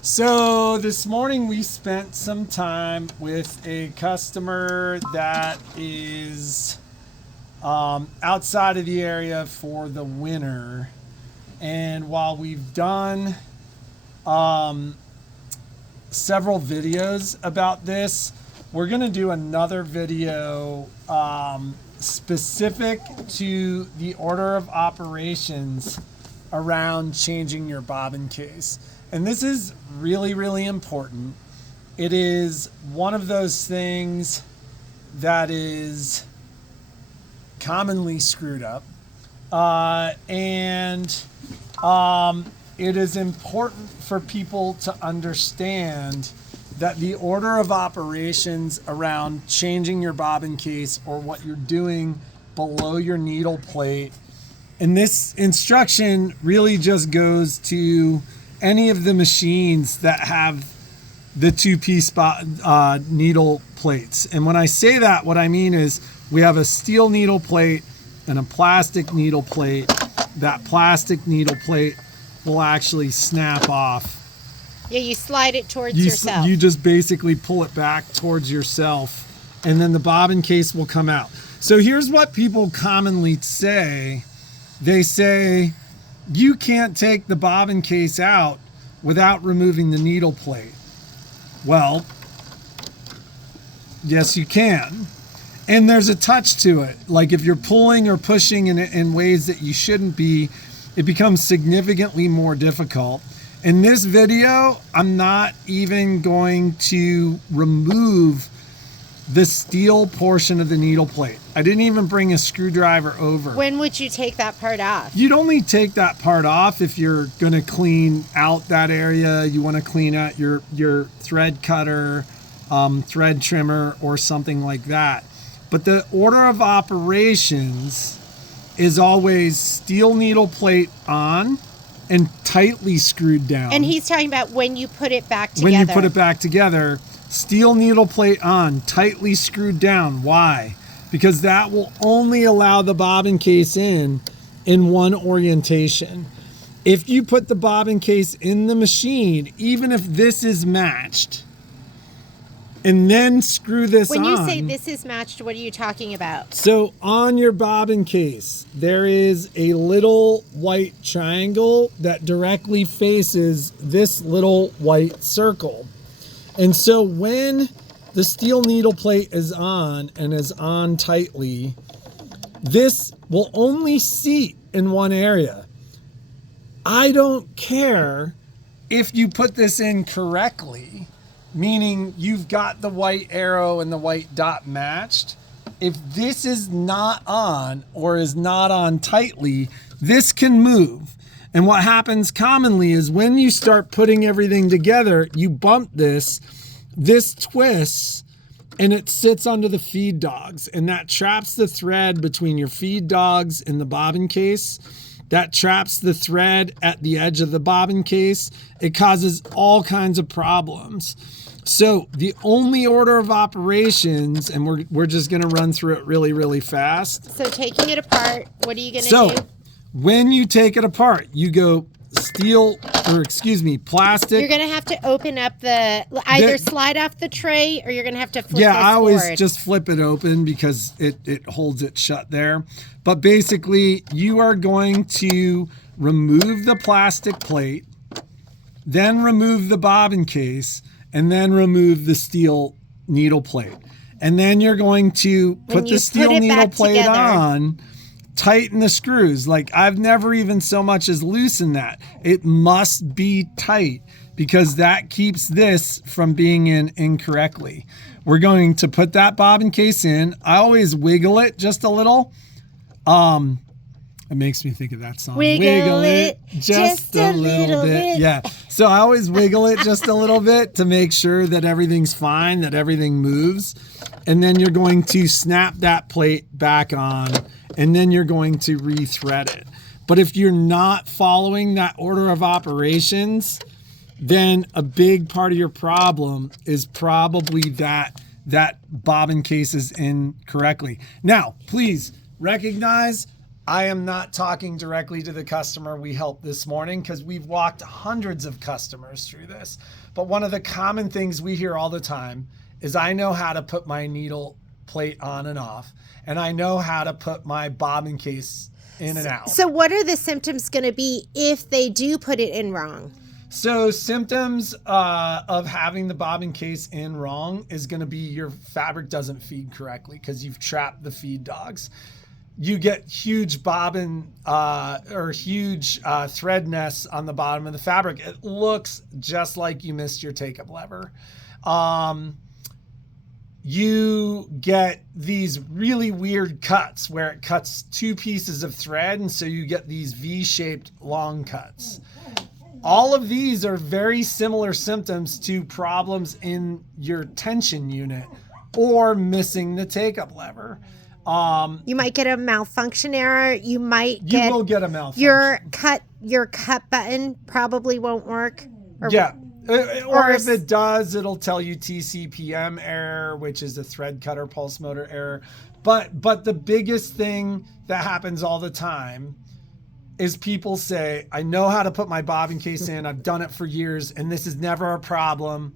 So this morning we spent some time with a customer that is outside of the area for the winter. And while we've done several videos about this, we're going to do another video specific to the order of operations around changing your bobbin case. And this is really, really important. It is one of those things that is commonly screwed up. And it is important for people to understand that the order of operations around changing your bobbin case or what you're doing below your needle plate. And this instruction really just goes to any of the machines that have the two-piece needle plates. And when I say that, what I mean is we have a steel needle plate and a plastic needle plate. That plastic needle plate will actually snap off. Yeah, you slide it towards yourself. You just basically pull it back towards yourself, and then the bobbin case will come out. So here's what people commonly say. They say, you can't take the bobbin case out without removing the needle plate. Well, yes, you can. And there's a touch to it. Like if you're pulling or pushing in ways that you shouldn't be, it becomes significantly more difficult. In this video, I'm not even going to remove the steel portion of the needle plate. I didn't even bring a screwdriver over. When would you take that part off? You'd only take that part off if you're going to clean out that area. You want to clean out your thread cutter, thread trimmer, or something like that. But the order of operations is always steel needle plate on and tightly screwed down. And he's talking about when you put it back together. When you put it back together, steel needle plate on, tightly screwed down. Why? Because that will only allow the bobbin case in one orientation. If you put the bobbin case in the machine, even if this is matched, and then screw this on. When you say this is matched, what are you talking about? So on your bobbin case, there is a little white triangle that directly faces this little white circle. And so when the steel needle plate is on and is on tightly, this will only seat in one area. I don't care if you put this in correctly, meaning you've got the white arrow and the white dot matched. If this is not on or is not on tightly, this can move. And what happens commonly is when you start putting everything together, you bump this twists, and it sits under the feed dogs, and that traps the thread between your feed dogs and the bobbin case. That traps the thread at the edge of the bobbin case. It causes all kinds of problems. So the only order of operations, and we're just going to run through it really, really fast. So taking it apart, what are you going to So do? when you take it apart, you go plastic. You're going to have to open up either slide off the tray or you're going to have to flip Yeah, this I always forward. just flip it open because it holds it shut there. But basically, you are going to remove the plastic plate, then remove the bobbin case, and then remove the steel needle plate. And then you're going to put the steel needle plate on, tighten the screws. Like I've never even so much as loosened that. It must be tight because that keeps this from being in incorrectly. We're going to put that bobbin case in. I always wiggle it just a little. It makes me think of that song. Wiggle it just a little bit. Yeah. So I always wiggle it just a little bit to make sure that everything's fine, that everything moves. And then you're going to snap that plate back on, and then you're going to rethread it. But if you're not following that order of operations, then a big part of your problem is probably that bobbin case is in correctly. Now, please recognize I am not talking directly to the customer we helped this morning because we've walked hundreds of customers through this. But one of the common things we hear all the time is I know how to put my needle plate on and off, and I know how to put my bobbin case in and out. So what are the symptoms going to be if they do put it in wrong? So symptoms of having the bobbin case in wrong is going to be your fabric doesn't feed correctly because you've trapped the feed dogs. You get huge bobbin or huge thread nests on the bottom of the fabric. It looks just like you missed your take-up lever. You get these really weird cuts where it cuts two pieces of thread, and so you get these V-shaped long cuts. All of these are very similar symptoms to problems in your tension unit or missing the take-up lever. You might get a malfunction error. You will get a malfunction. Your cut button probably won't work. Or if it does, it'll tell you TCPM error, which is a thread cutter pulse motor error. But the biggest thing that happens all the time is people say, I know how to put my bobbin case in. I've done it for years, and this is never a problem.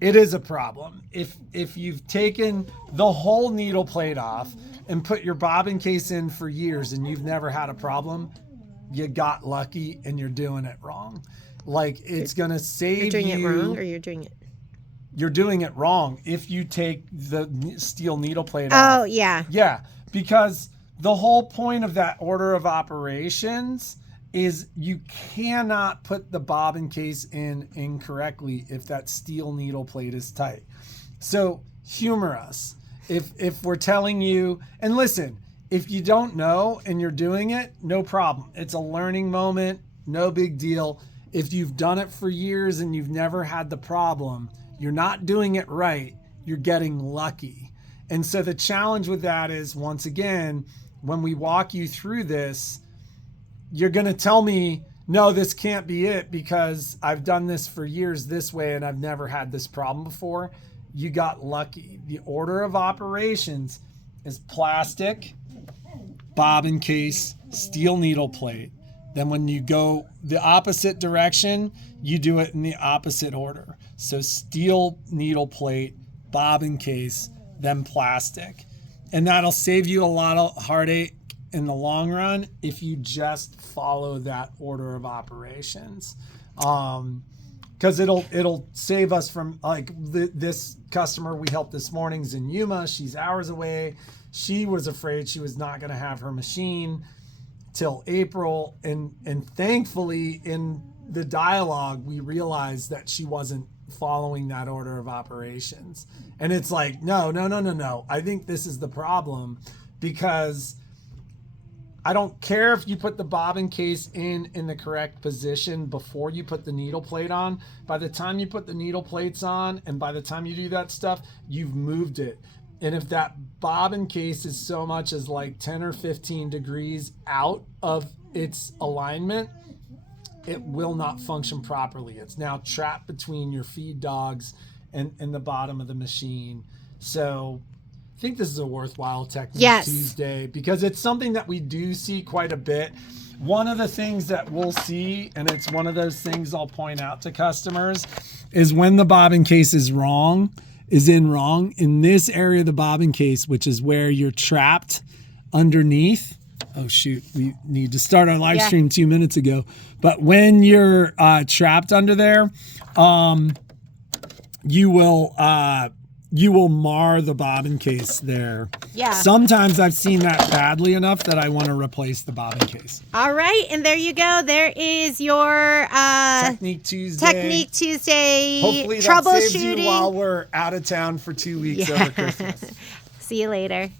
It is a problem. If you've taken the whole needle plate off and put your bobbin case in for years and you've never had a problem, you got lucky and you're doing it wrong. Like, it's going to save you. You're doing it wrong, or you're doing it? You're doing it wrong if you take the steel needle plate off. Oh, yeah. Yeah, because the whole point of that order of operations is you cannot put the bobbin case in incorrectly if that steel needle plate is tight. So humor us. If we're telling you, and listen, if you don't know and you're doing it, no problem. It's a learning moment, no big deal. If you've done it for years and you've never had the problem, you're not doing it right, you're getting lucky. And so the challenge with that is, once again, when we walk you through this, you're going to tell me, no, this can't be it because I've done this for years this way and I've never had this problem before. You got lucky. The order of operations is plastic, bobbin case, steel needle plate. Then when you go the opposite direction, you do it in the opposite order. So steel needle plate, bobbin case, then plastic. And that'll save you a lot of heartache in the long run if you just follow that order of operations. Because it'll save us from, like, this customer we helped this morning's in Yuma. She's hours away. She was afraid she was not going to have her machine till April. And thankfully, in the dialogue, we realized that she wasn't following that order of operations. And it's like, no. I think this is the problem, because I don't care if you put the bobbin case in the correct position before you put the needle plate on. By the time you put the needle plates on and by the time you do that stuff, you've moved it. And if that bobbin case is so much as like 10 or 15 degrees out of its alignment, it will not function properly. It's now trapped between your feed dogs and the bottom of the machine. So I think this is a worthwhile Technique Tuesday, because it's something that we do see quite a bit. One of the things that we'll see, and it's one of those things I'll point out to customers, is when the bobbin case is wrong in this area of the bobbin case, which is where you're trapped underneath. Oh shoot, we need to start our live stream 2 minutes ago. But when you're trapped under there, you will mar the bobbin case there. Yeah. Sometimes I've seen that badly enough that I want to replace the bobbin case. All right, and there you go. There is your Technique Tuesday. Hopefully that saves you while we're out of town for 2 weeks over Christmas. See you later.